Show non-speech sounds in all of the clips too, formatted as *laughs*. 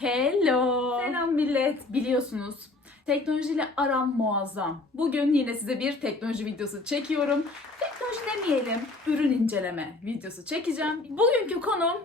Hello. Selam millet. Biliyorsunuz teknolojiyle aram muazzam. Bugün yine size bir teknoloji videosu çekiyorum. Teknoloji demeyelim, ürün inceleme videosu çekeceğim. Bugünkü konum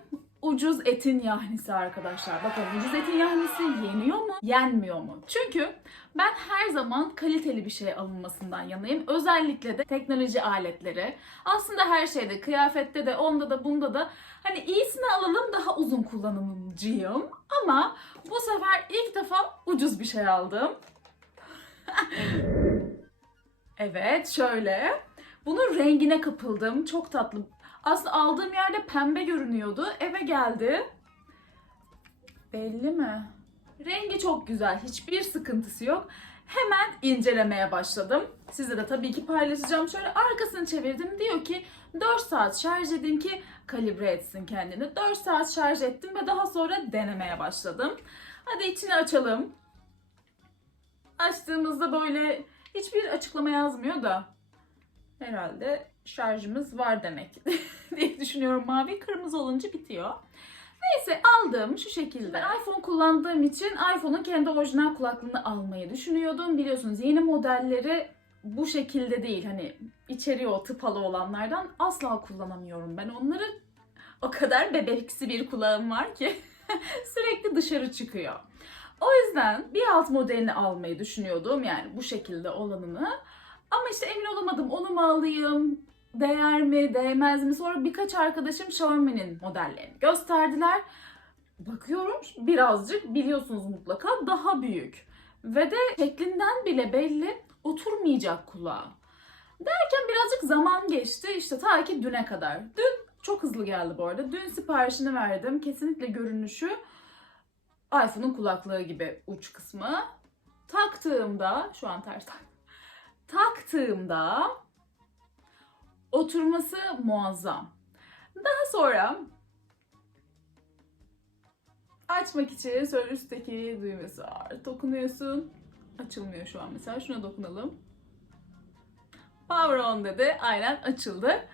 ucuz etin yahnisi arkadaşlar. Bakın ucuz etin yahnisi yeniyor mu, yenmiyor mu? Çünkü ben her zaman kaliteli bir şey alınmasından yanayım. Özellikle de teknoloji aletleri. Aslında her şeyde, kıyafette de, onda da, bunda da hani iyisini alalım daha uzun kullanımcıyım. Ama bu sefer ilk defa ucuz bir şey aldım. *laughs* evet şöyle. Bunun rengine kapıldım. Çok tatlı. Aslında aldığım yerde pembe görünüyordu. Eve geldi. Belli mi? Rengi çok güzel. Hiçbir sıkıntısı yok. Hemen incelemeye başladım. Size de tabii ki paylaşacağım. Şöyle arkasını çevirdim. Diyor ki 4 saat şarj edin ki kalibre etsin kendini. 4 saat şarj ettim ve daha sonra denemeye başladım. Hadi içini açalım. Açtığımızda böyle hiçbir açıklama yazmıyor da herhalde şarjımız var demek *laughs* diye düşünüyorum. Mavi kırmızı olunca bitiyor. Neyse aldım şu şekilde. Ben iPhone kullandığım için iPhone'un kendi orijinal kulaklığını almayı düşünüyordum. Biliyorsunuz yeni modelleri bu şekilde değil. Hani içeriği o tıpalı olanlardan asla kullanamıyorum ben onları. O kadar bebeksi bir kulağım var ki *laughs* sürekli dışarı çıkıyor. O yüzden bir alt modelini almayı düşünüyordum. Yani bu şekilde olanını. Ama işte emin olamadım onu mu alayım, değer mi, değmez mi? Sonra birkaç arkadaşım Xiaomi'nin modellerini gösterdiler. Bakıyorum birazcık biliyorsunuz mutlaka daha büyük. Ve de şeklinden bile belli oturmayacak kulağa. Derken birazcık zaman geçti işte ta ki düne kadar. Dün çok hızlı geldi bu arada. Dün siparişini verdim. Kesinlikle görünüşü iPhone'un kulaklığı gibi uç kısmı. Taktığımda, şu an ters tak. Taktığımda oturması muazzam. Daha sonra açmak için şöyle üstteki düğmesi var. Dokunuyorsun. Açılmıyor şu an mesela. Şuna dokunalım. Power on dedi. Aynen açıldı.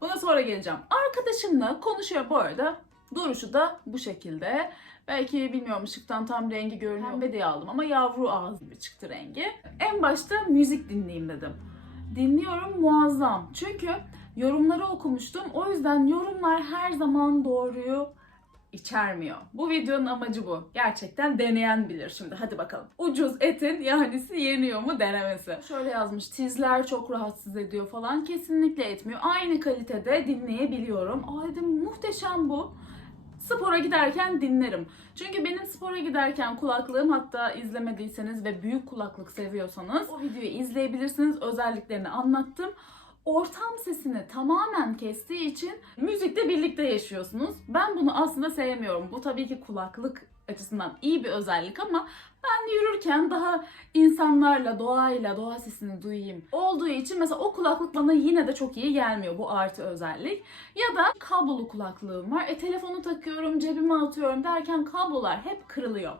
Buna sonra geleceğim. Arkadaşımla konuşuyor bu arada. Duruşu da bu şekilde. Belki bilmiyorum ışıktan tam rengi görünüyor. Pembe diye aldım ama yavru ağız gibi çıktı rengi. En başta müzik dinleyeyim dedim. Dinliyorum muazzam. Çünkü yorumları okumuştum. O yüzden yorumlar her zaman doğruyu içermiyor. Bu videonun amacı bu. Gerçekten deneyen bilir şimdi. Hadi bakalım. Ucuz etin yahnisi yeniyor mu denemesi. Şöyle yazmış. Tizler çok rahatsız ediyor falan. Kesinlikle etmiyor. Aynı kalitede dinleyebiliyorum. Aa dedim muhteşem bu. Spora giderken dinlerim. Çünkü benim spora giderken kulaklığım hatta izlemediyseniz ve büyük kulaklık seviyorsanız o videoyu izleyebilirsiniz. Özelliklerini anlattım. Ortam sesini tamamen kestiği için müzikle birlikte yaşıyorsunuz. Ben bunu aslında sevmiyorum. Bu tabii ki kulaklık açısından iyi bir özellik ama ben yürürken daha insanlarla, doğayla, doğa sesini duyayım olduğu için mesela o kulaklık bana yine de çok iyi gelmiyor bu artı özellik. Ya da kablolu kulaklığım var. E telefonu takıyorum, cebime atıyorum derken kablolar hep kırılıyor.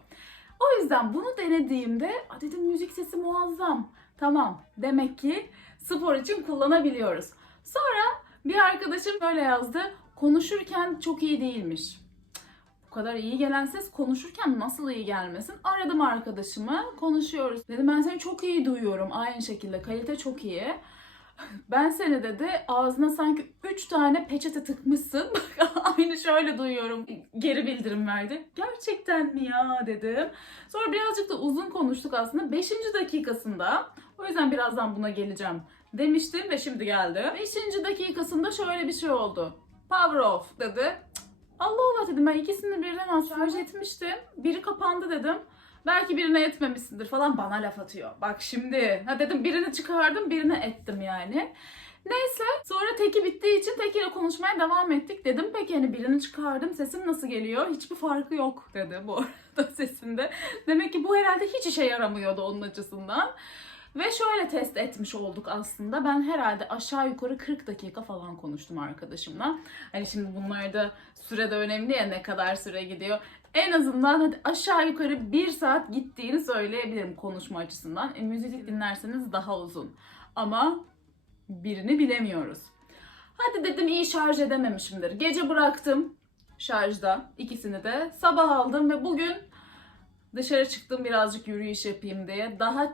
O yüzden bunu denediğimde dedim müzik sesi muazzam. Tamam demek ki spor için kullanabiliyoruz. Sonra bir arkadaşım böyle yazdı. Konuşurken çok iyi değilmiş. Kadar iyi gelen ses konuşurken nasıl iyi gelmesin? Aradım arkadaşımı, konuşuyoruz. Dedim ben seni çok iyi duyuyorum. Aynı şekilde kalite çok iyi. *laughs* Ben seni dedi ağzına sanki 3 tane peçete tıkmışsın. *laughs* Aynı şöyle duyuyorum. Geri bildirim verdi. Gerçekten mi ya dedim. Sonra birazcık da uzun konuştuk aslında. 5. dakikasında o yüzden birazdan buna geleceğim demiştim ve şimdi geldi. 5. dakikasında şöyle bir şey oldu. Power off dedi. Allah Allah dedim ben ikisini birden az şarj etmiştim. Biri kapandı dedim. Belki birine etmemişsindir falan bana laf atıyor. Bak şimdi. Ha dedim birini çıkardım birine ettim yani. Neyse sonra teki bittiği için tekiyle konuşmaya devam ettik. Dedim peki hani birini çıkardım sesim nasıl geliyor? Hiçbir farkı yok dedi bu *laughs* arada sesinde. Demek ki bu herhalde hiç işe yaramıyordu onun açısından. Ve şöyle test etmiş olduk aslında. Ben herhalde aşağı yukarı 40 dakika falan konuştum arkadaşımla. Hani şimdi bunlarda süre de önemli ya ne kadar süre gidiyor. En azından hadi aşağı yukarı bir saat gittiğini söyleyebilirim konuşma açısından. E, müzik dinlerseniz daha uzun. Ama birini bilemiyoruz. Hadi dedim iyi şarj edememişimdir. Gece bıraktım. şarjda ikisini de. Sabah aldım ve bugün dışarı çıktım birazcık yürüyüş yapayım diye. Daha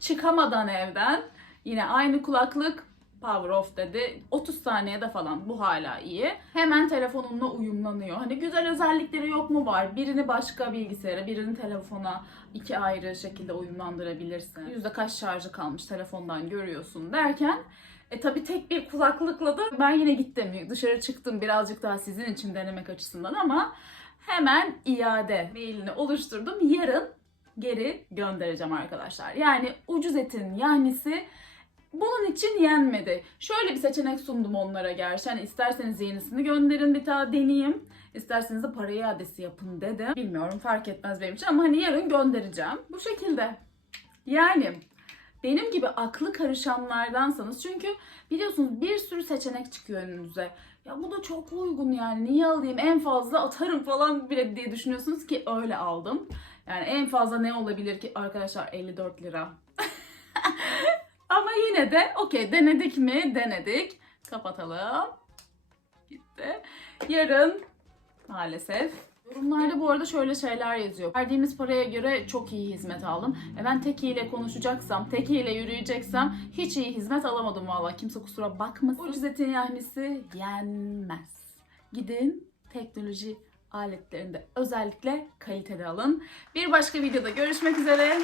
çıkamadan evden yine aynı kulaklık power off dedi. 30 saniyede falan bu hala iyi. Hemen telefonumla uyumlanıyor. Hani güzel özellikleri yok mu var? Birini başka bilgisayara, birini telefona iki ayrı şekilde uyumlandırabilirsin. Yüzde kaç şarjı kalmış telefondan görüyorsun derken e tabi tek bir kulaklıkla da ben yine gittim. Dışarı çıktım birazcık daha sizin için denemek açısından ama hemen iade mailini oluşturdum. Yarın geri göndereceğim arkadaşlar. Yani ucuz etin yanisi bunun için yenmedi. Şöyle bir seçenek sundum onlara gerçi. Hani isterseniz yenisini gönderin bir daha deneyeyim. İsterseniz de para iadesi yapın dedim. Bilmiyorum fark etmez benim için ama hani yarın göndereceğim. Bu şekilde. Yani benim gibi aklı karışanlardansanız çünkü biliyorsunuz bir sürü seçenek çıkıyor önünüze. Ya bu da çok uygun yani niye alayım en fazla atarım falan bile diye düşünüyorsunuz ki öyle aldım. Yani en fazla ne olabilir ki arkadaşlar 54 lira. *laughs* Ama yine de okey denedik mi? Denedik. Kapatalım. Gitti. Yarın maalesef. Yorumlarda bu arada şöyle şeyler yazıyor. Verdiğimiz paraya göre çok iyi hizmet aldım. E ben tekiyle konuşacaksam, tekiyle yürüyeceksem hiç iyi hizmet alamadım valla. Kimse kusura bakmasın. Ucuz etin yahnisi yenmez. Gidin teknoloji aletlerinde özellikle kaliteli alın. Bir başka videoda görüşmek üzere.